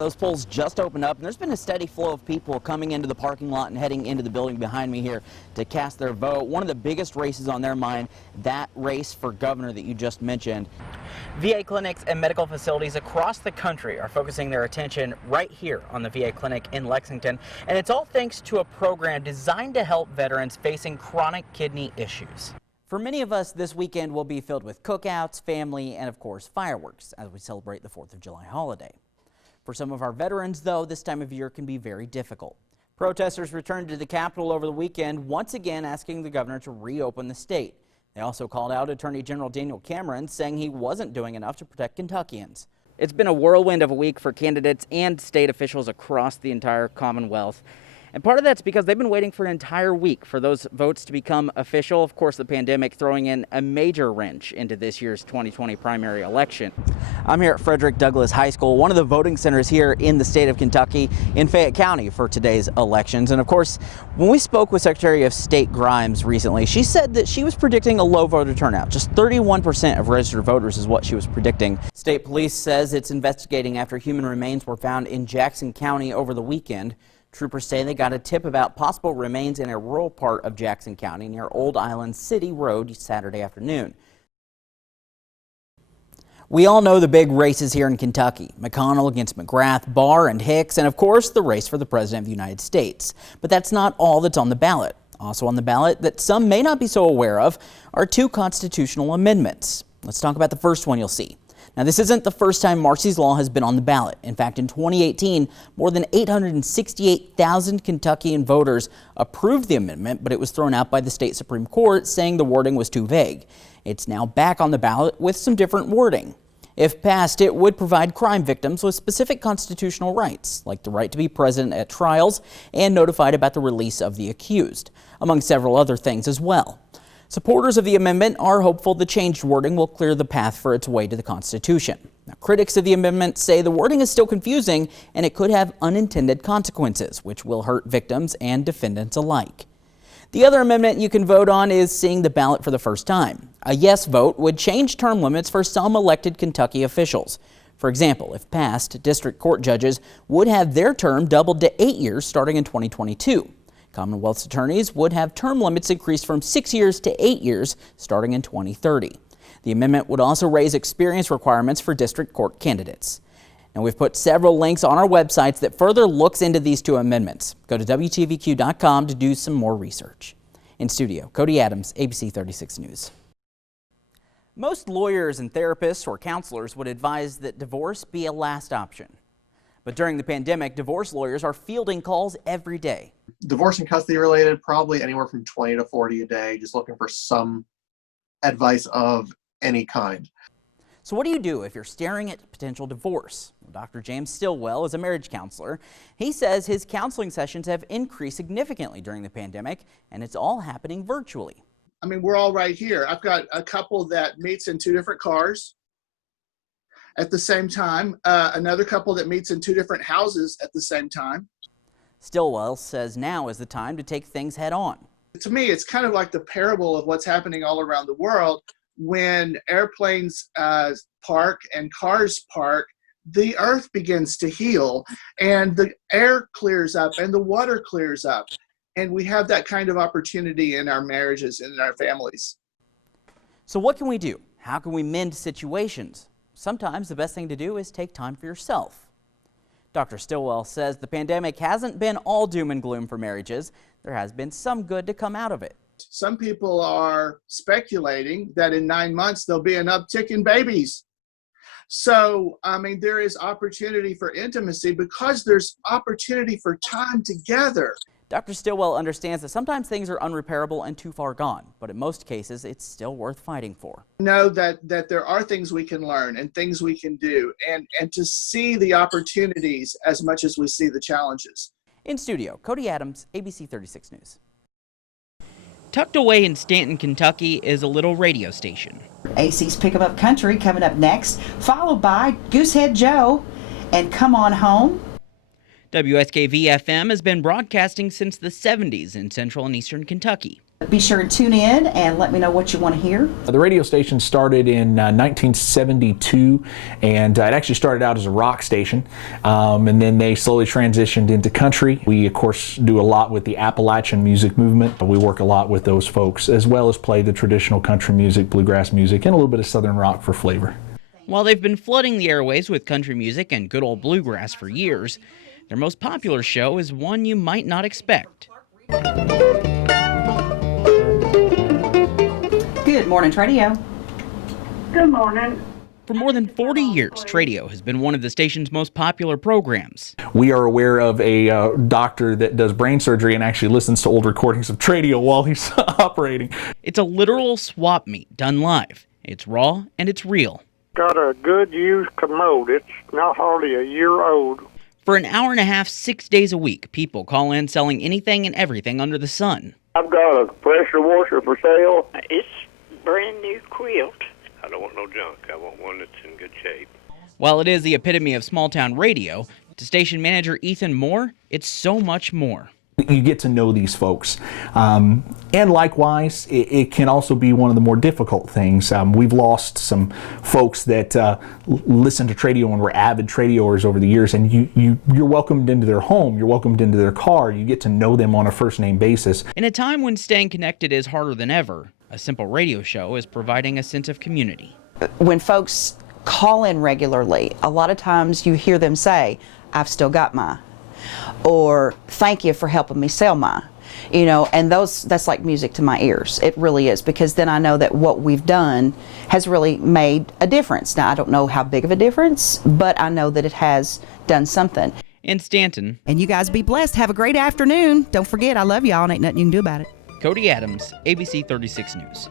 Those polls just opened up, and there's been a steady flow of people coming into the parking lot and heading into the building behind me here to cast their vote. One of the biggest races on their mind, that race for governor that you just mentioned. VA clinics and medical facilities across the country are focusing their attention right here on the VA clinic in Lexington, and it's all thanks to a program designed to help veterans facing chronic kidney issues. For many of us, this weekend will be filled with cookouts, family, and of course fireworks as we celebrate the 4th of July holiday. For some of our veterans, though, this time of year can be very difficult. Protesters returned to the Capitol over the weekend, once again asking the governor to reopen the state. They also called out Attorney General Daniel Cameron, saying he wasn't doing enough to protect Kentuckians. It's been a whirlwind of a week for candidates and state officials across the entire Commonwealth. And part of that's because they've been waiting for an entire week for those votes to become official. Of course, the pandemic throwing in a major wrench into this year's 2020 primary election. I'm here at Frederick Douglass High School, one of the voting centers here in the state of Kentucky in Fayette County for today's elections. And of course, when we spoke with Secretary of State Grimes recently, she said that she was predicting a low voter turnout. Just 31% of registered voters is what she was predicting. State police says it's investigating after human remains were found in Jackson County over the weekend. Troopers say they got a tip about possible remains in a rural part of Jackson County near Old Island City Road Saturday afternoon. We all know the big races here in Kentucky: McConnell against McGrath, Barr and Hicks, and of course the race for the President of the United States. But that's not all that's on the ballot. Also on the ballot that some may not be so aware of are 2 constitutional amendments. Let's talk about the first one you'll see. Now, this isn't the first time Marsy's Law has been on the ballot. In fact, in 2018, more than 868,000 Kentuckian voters approved the amendment, but it was thrown out by the state Supreme Court, saying the wording was too vague. It's now back on the ballot with some different wording. If passed, it would provide crime victims with specific constitutional rights, like the right to be present at trials and notified about the release of the accused, among several other things as well. Supporters of the amendment are hopeful the changed wording will clear the path for its way to the Constitution. Now, critics of the amendment say the wording is still confusing and it could have unintended consequences, which will hurt victims and defendants alike. The other amendment you can vote on is seeing the ballot for the first time. A yes vote would change term limits for some elected Kentucky officials. For example, if passed, district court judges would have their term doubled to 8 years starting in 2022. Commonwealth's attorneys would have term limits increased from 6 years to 8 years starting in 2030. The amendment would also raise experience requirements for district court candidates. And we've put several links on our websites that further looks into these 2 amendments. Go to WTVQ.com to do some more research. In studio, Cody Adams, ABC 36 News. Most lawyers and therapists or counselors would advise that divorce be a last option. But during the pandemic, divorce lawyers are fielding calls every day. Divorce and custody related, probably anywhere from 20 to 40 a day, just looking for some advice of any kind. So what do you do if you're staring at potential divorce? Well, Dr. James Stillwell is a marriage counselor. He says his counseling sessions have increased significantly during the pandemic, and it's all happening virtually. I mean, we're all right here. I've got a couple that meets in 2 different cars at the same time, another couple that meets in 2 different houses at the same time. Stillwell says now is the time to take things head on. To me, it's kind of like the parable of what's happening all around the world. When airplanes park and cars park, the earth begins to heal and the air clears up and the water clears up. And we have that kind of opportunity in our marriages and in our families. So what can we do? How can we mend situations? Sometimes the best thing to do is take time for yourself. Dr. Stillwell says the pandemic hasn't been all doom and gloom for marriages. There has been some good to come out of it. Some people are speculating that in 9 months there'll be an uptick in babies. So, I mean, there is opportunity for intimacy because there's opportunity for time together. Dr. Stillwell understands that sometimes things are unrepairable and too far gone, but in most cases, it's still worth fighting for. Know that there are things we can learn and things we can do, and to see the opportunities as much as we see the challenges. In studio, Cody Adams, ABC 36 News. Tucked away in Stanton, Kentucky is a little radio station. AC's Pick 'em Up Country coming up next, followed by Goosehead Joe and Come On Home. WSKV-FM has been broadcasting since the 70s in central and eastern Kentucky. Be sure and tune in and let me know what you want to hear. The radio station started in 1972, and it actually started out as a rock station, and then they slowly transitioned into country. We, of course, do a lot with the Appalachian music movement. We work a lot with those folks, as well as play the traditional country music, bluegrass music, and a little bit of southern rock for flavor. While they've been flooding the airways with country music and good old bluegrass for years, their most popular show is one you might not expect. Good morning, Tradio. Good morning. For more than 40 years, Tradio has been one of the station's most popular programs. We are aware of a doctor that does brain surgery and actually listens to old recordings of Tradio while he's operating. It's a literal swap meet done live. It's raw and it's real. Got a good used commode. It's not hardly a year old. For an hour and a half, 6 days a week, people call in selling anything and everything under the sun. I've got a pressure washer for sale. It's brand new quilt. I don't want no junk. I want one that's in good shape. While it is the epitome of small-town radio, to station manager Ethan Moore, it's so much more. You get to know these folks. And likewise, it can also be one of the more difficult things. We've lost some folks that listen to Tradio and were avid Tradioers over the years, and you're welcomed into their home, you're welcomed into their car, you get to know them on a first-name basis. In a time when staying connected is harder than ever, a simple radio show is providing a sense of community. When folks call in regularly, a lot of times you hear them say, "I've still got mine," or "Thank you for helping me sell mine." You know, and that's like music to my ears. It really is, because then I know that what we've done has really made a difference. Now, I don't know how big of a difference, but I know that it has done something. In Stanton, And you guys be blessed. Have a great afternoon. Don't forget, I love y'all and ain't nothing you can do about it. Cody Adams, ABC 36 News.